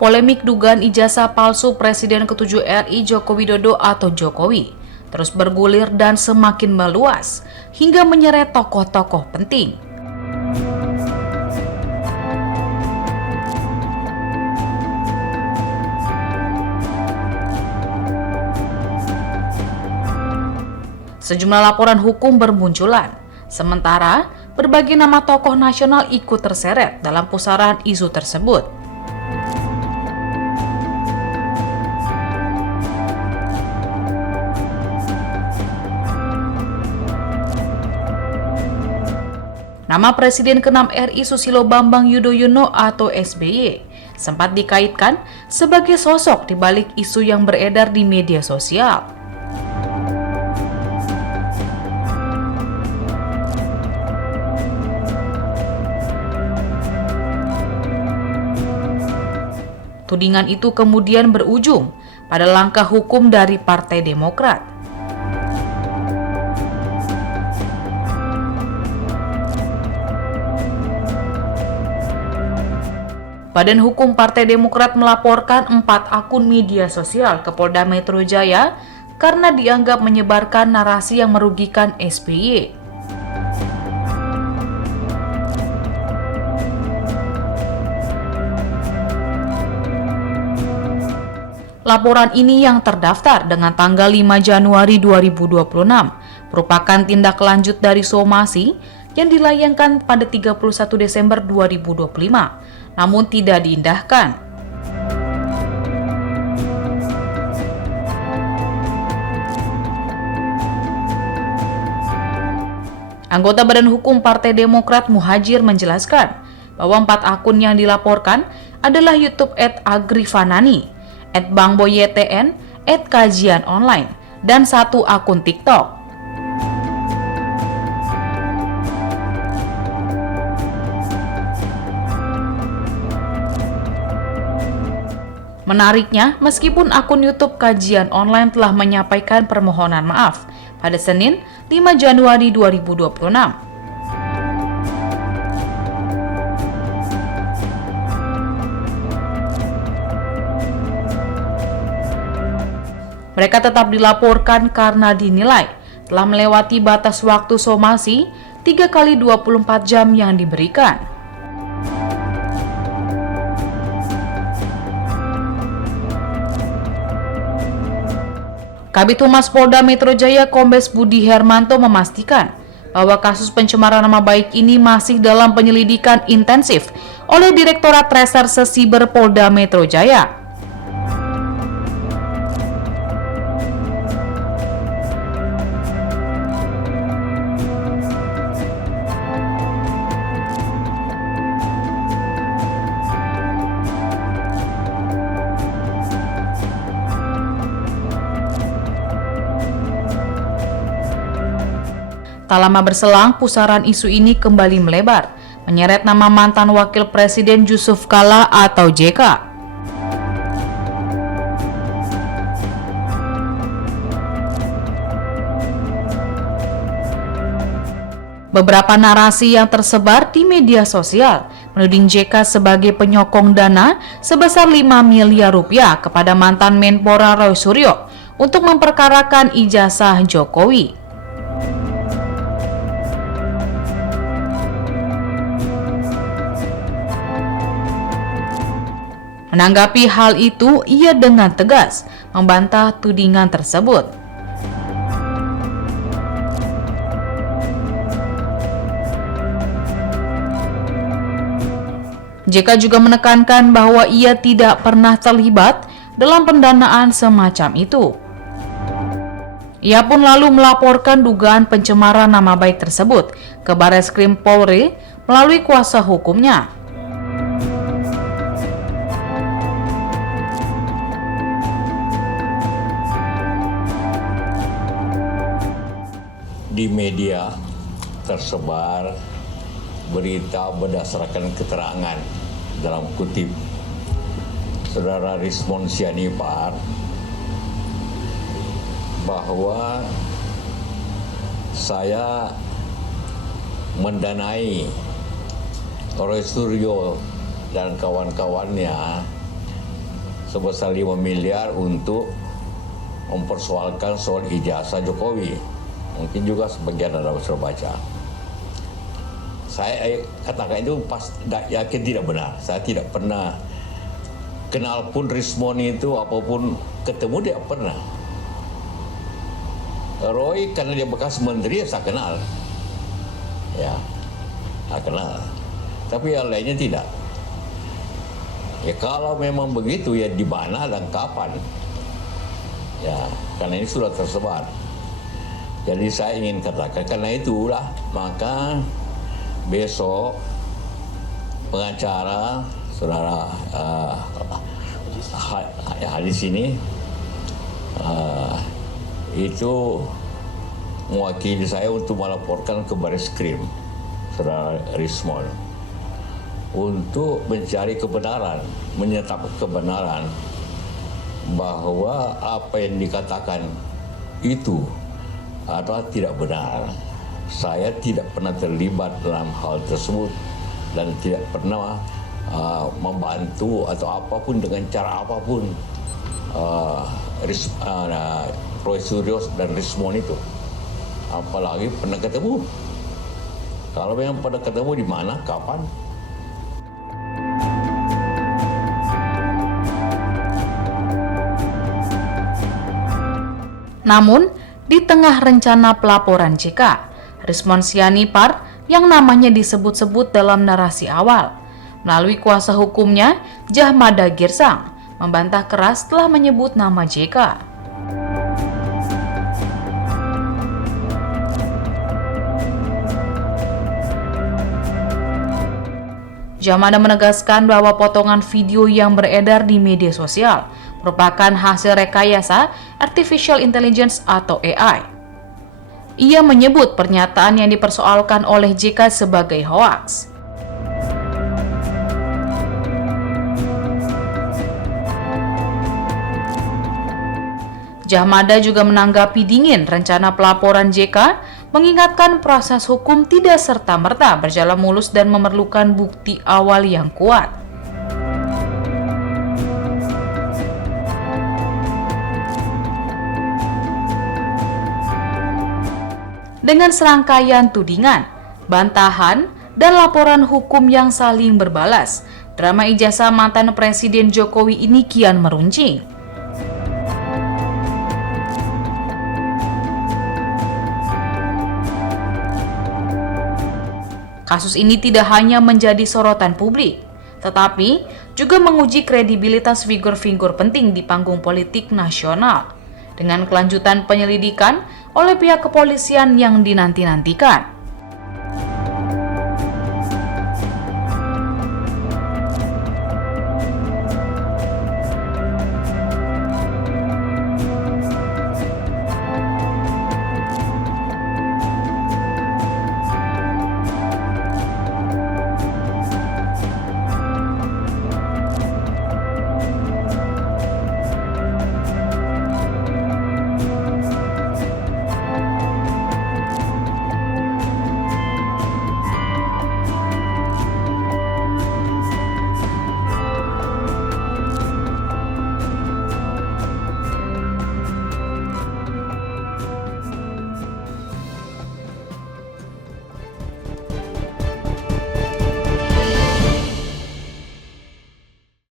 Polemik dugaan ijazah palsu Presiden ke-7 RI Joko Widodo atau Jokowi terus bergulir dan semakin meluas hingga menyeret tokoh-tokoh penting. Sejumlah laporan hukum bermunculan, sementara berbagai nama tokoh nasional ikut terseret dalam pusaran isu tersebut. Nama Presiden ke-6 RI Susilo Bambang Yudhoyono atau SBY sempat dikaitkan sebagai sosok di balik isu yang beredar di media sosial. Tudingan itu kemudian berujung pada langkah hukum dari Partai Demokrat. Badan Hukum Partai Demokrat melaporkan 4 akun media sosial ke Polda Metro Jaya karena dianggap menyebarkan narasi yang merugikan SBY. Laporan ini yang terdaftar dengan tanggal 5 Januari 2026 merupakan tindak lanjut dari somasi yang dilayangkan pada 31 Desember 2025, namun tidak diindahkan. Anggota Badan Hukum Partai Demokrat Muhajir menjelaskan bahwa 4 akun yang dilaporkan adalah YouTube @agrifanani, @bangboytn, @kajianonline, dan 1 akun TikTok. Menariknya, meskipun akun YouTube Kajian Online telah menyampaikan permohonan maaf pada Senin 5 Januari 2026. Mereka tetap dilaporkan karena dinilai telah melewati batas waktu somasi 3 kali 24 jam yang diberikan. Kabid Humas Polda Metro Jaya Kombes Budi Hermanto memastikan bahwa kasus pencemaran nama baik ini masih dalam penyelidikan intensif oleh Direktorat Reserse Siber Polda Metro Jaya. Tak lama berselang, pusaran isu ini kembali melebar, menyeret nama mantan Wakil Presiden Yusuf Kala atau JK. Beberapa narasi yang tersebar di media sosial menuding JK sebagai penyokong dana sebesar 5 miliar rupiah kepada mantan Menpora Roy Suryo untuk memperkarakan ijazah Jokowi. Menanggapi hal itu, ia dengan tegas membantah tudingan tersebut. JK juga menekankan bahwa ia tidak pernah terlibat dalam pendanaan semacam itu. Ia pun lalu melaporkan dugaan pencemaran nama baik tersebut ke Barreskrim Polri melalui kuasa hukumnya. Di media tersebar berita berdasarkan keterangan dalam kutip Saudara Rismond Sianipar bahwa saya mendanai Roy Suryo dan kawan-kawannya sebesar 5 miliar untuk mempersoalkan soal ijazah Jokowi. Mungkin juga sebagian Anda sudah baca. Saya katakan itu yakin tidak benar. Saya tidak pernah kenal pun Rismon itu, apapun ketemu dia pernah. Roy karena dia bekas menteri saya kenal. Ya, saya kenal. Tapi yang lainnya tidak. Ya kalau memang begitu ya di mana dan kapan? Ya, karena ini sudah tersebar. Jadi saya ingin katakan karena itulah maka besok pengacara saudara hadis ini itu mewakili saya untuk melaporkan ke Bareskrim saudara Rismon untuk mencari kebenaran, menyetapkan kebenaran bahwa apa yang dikatakan itu adalah tidak benar. Saya tidak pernah terlibat dalam hal tersebut dan tidak pernah membantu atau apapun dengan cara apapun Roy Suryo dan Rismon itu. Apalagi pernah ketemu. Kalau memang pernah ketemu di mana, kapan? Namun, di tengah rencana pelaporan JK, Rismon Sianipar yang namanya disebut-sebut dalam narasi awal, melalui kuasa hukumnya, Jahmada Girsang, membantah keras telah menyebut nama JK. Jahmada menegaskan bahwa potongan video yang beredar di media sosial merupakan hasil rekayasa artificial intelligence atau AI. Ia menyebut pernyataan yang dipersoalkan oleh JK sebagai hoaks. Jahmada juga menanggapi dingin rencana pelaporan JK, mengingatkan proses hukum tidak serta-merta berjalan mulus dan memerlukan bukti awal yang kuat. Dengan serangkaian tudingan, bantahan, dan laporan hukum yang saling berbalas, drama ijazah mantan Presiden Jokowi ini kian meruncing. Kasus ini tidak hanya menjadi sorotan publik, tetapi juga menguji kredibilitas figur-figur penting di panggung politik nasional dengan kelanjutan penyelidikan oleh pihak kepolisian yang dinanti-nantikan.